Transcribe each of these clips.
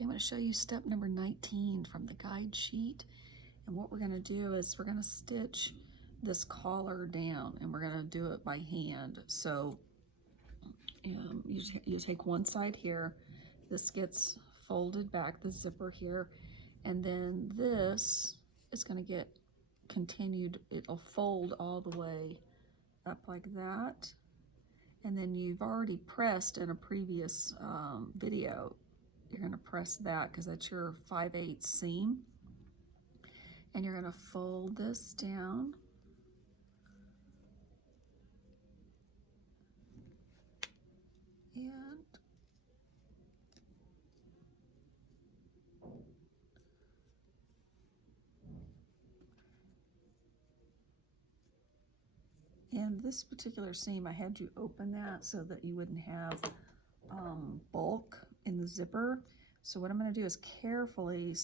Okay, I'm going to show you step number 19 from the guide sheet. And what we're going to do is we're going to stitch this collar down, and we're going to do it by hand. So you take one side here, this gets folded back, the zipper here, and then this is going to get continued, it'll fold all the way up like that. And then you've already pressed in a previous video, you're going to press that because that's your 5/8 seam, and you're going to fold this down and this particular seam, I had you open that so that you wouldn't have bulk in the zipper. So what I'm going to do is carefully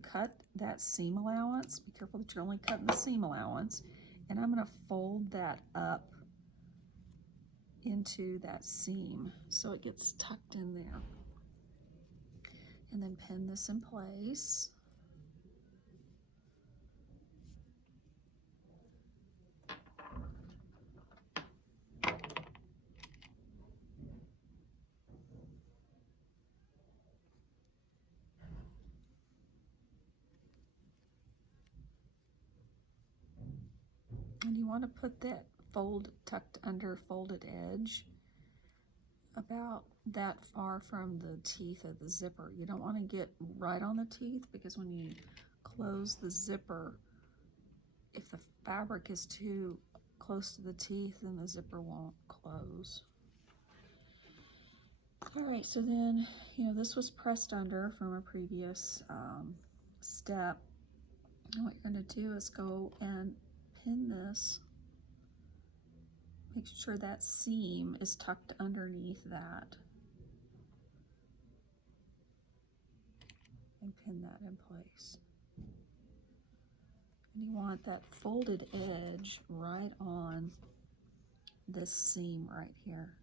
cut that seam allowance. Be careful that you're only cutting the seam allowance, and I'm going to fold that up into that seam so it gets tucked in there, and then pin this in place. And you want to put that tucked under folded edge about that far from the teeth of the zipper. You don't want to get right on the teeth, because when you close the zipper, if the fabric is too close to the teeth, then the zipper won't close. All right, so then, this was pressed under from a previous step. And what you're going to do is go and pin this. Make sure that seam is tucked underneath that, and pin that in place. And you want that folded edge right on this seam right here.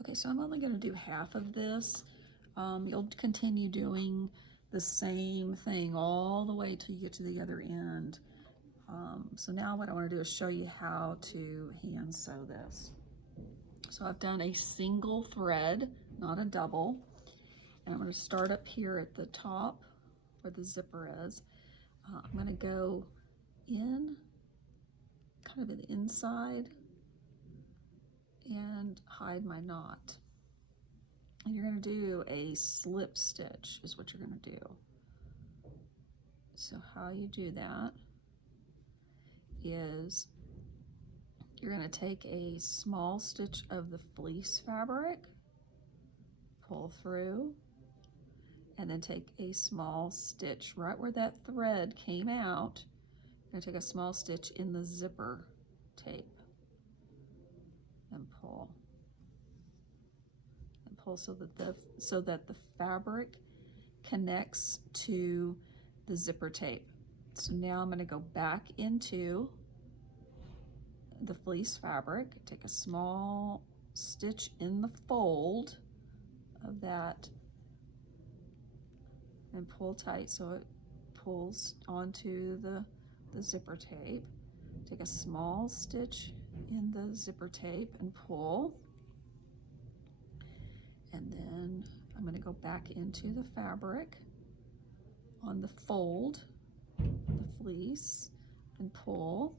Okay, so I'm only going to do half of this. You'll continue doing the same thing all the way till you get to the other end. So now what I want to do is show you how to hand sew this. So I've done a single thread, not a double, and I'm going to start up here at the top where the zipper is. I'm going to go in, kind of an inside, and hide my knot. And you're going to do a slip stitch is what you're going to do. So how you do that is you're going to take a small stitch of the fleece fabric, pull through, and then take a small stitch right where that thread came out. You're going to take a small stitch in the zipper tape and pull. So that the fabric connects to the zipper tape. So now I'm going to go back into the fleece fabric, take a small stitch in the fold of that, and pull tight so it pulls onto the zipper tape. Take a small stitch in the zipper tape and pull. And then I'm going to go back into the fabric on the fold, the fleece, and pull.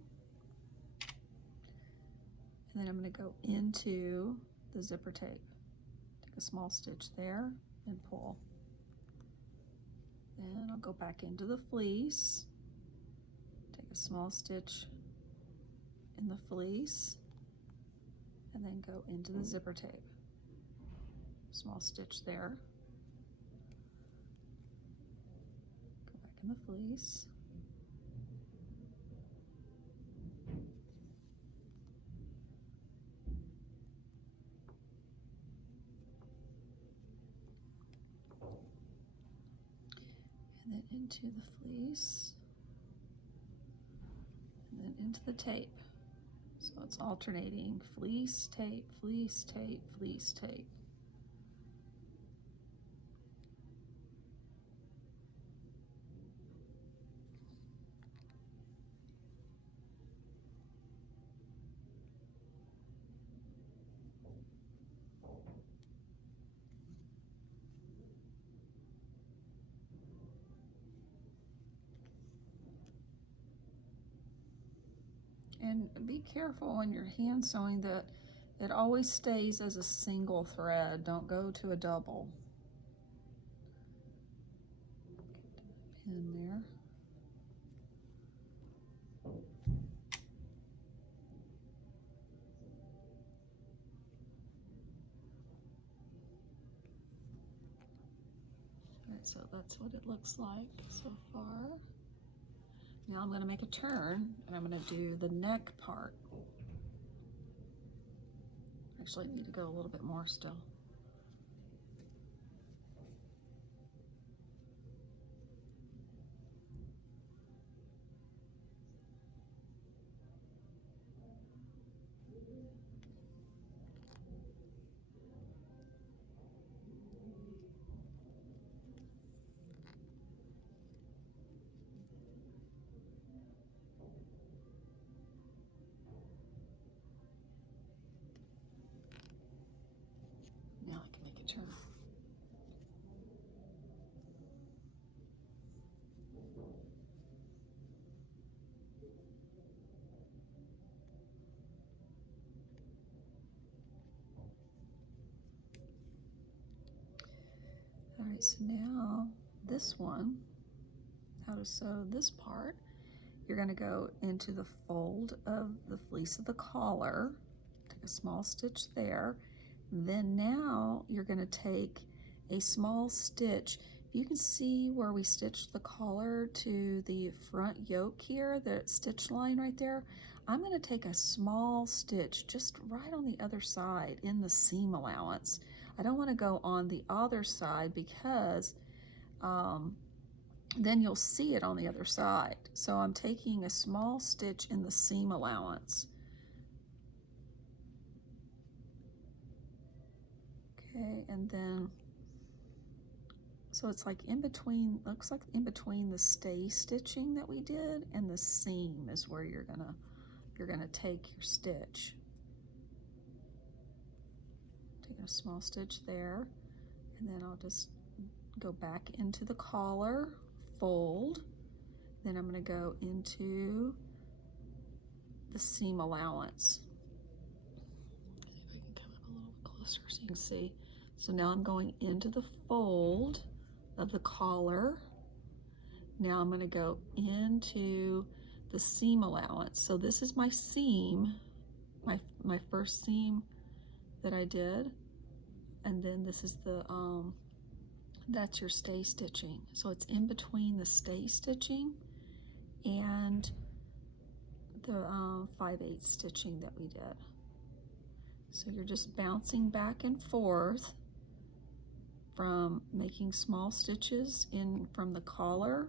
And then I'm going to go into the zipper tape. Take a small stitch there and pull. Then I'll go back into the fleece, take a small stitch in the fleece, and then go into the zipper tape. Small stitch there. Go back in the fleece. And then into the fleece, and then into the tape. So it's alternating fleece, tape, fleece, tape, fleece, tape. And be careful when you're hand sewing that it always stays as a single thread. Don't go to a double. Pin there. Alright, so that's what it looks like so far. Now I'm going to make a turn, and I'm going to do the neck part. Actually, I need to go a little bit more still. Now I can make a turn. All right, so now this one, how to sew this part, you're going to go into the fold of the fleece of the collar, take a small stitch there. Then now you're going to take a small stitch. You can see where we stitched the collar to the front yoke here, the stitch line right there. I'm going to take a small stitch just right on the other side in the seam allowance. I don't want to go on the other side because then you'll see it on the other side. So I'm taking a small stitch in the seam allowance. Okay, and then, so it's like in between, looks like in between the stay stitching that we did and the seam is where you're gonna take your stitch. Taking a small stitch there, and then I'll just go back into the collar, fold, then I'm going to go into the seam allowance. See if I can come up a little bit closer so you can see. So now I'm going into the fold of the collar. Now I'm going to go into the seam allowance. So this is my seam, my first seam that I did, and then this is the that's your stay stitching. So it's in between the stay stitching and the 5/8 stitching that we did. So you're just bouncing back and forth from making small stitches in from the collar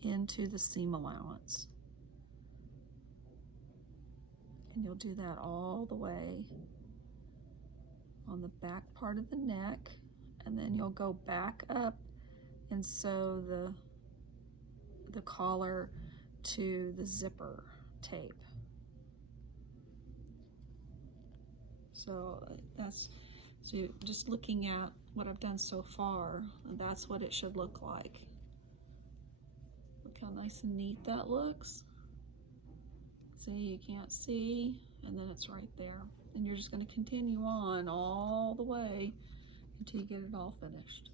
into the seam allowance. And you'll do that all the way on the back part of the neck, and then you'll go back up and sew the collar to the zipper tape. So so you're just looking at what I've done so far, and that's what it should look like. Look how nice and neat that looks. See, you can't see, and then it's right there. And you're just going to continue on all the way until you get it all finished.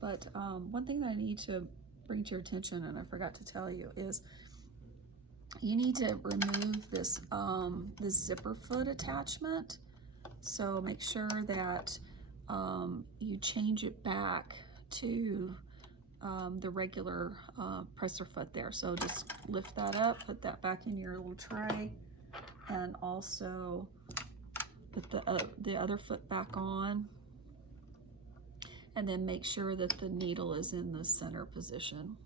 But one thing that I need to bring to your attention, and I forgot to tell you, is you need to remove this this zipper foot attachment. So make sure that you change it back to the regular presser foot there. So just lift that up, put that back in your little tray, and also put the other foot back on, and then make sure that the needle is in the center position.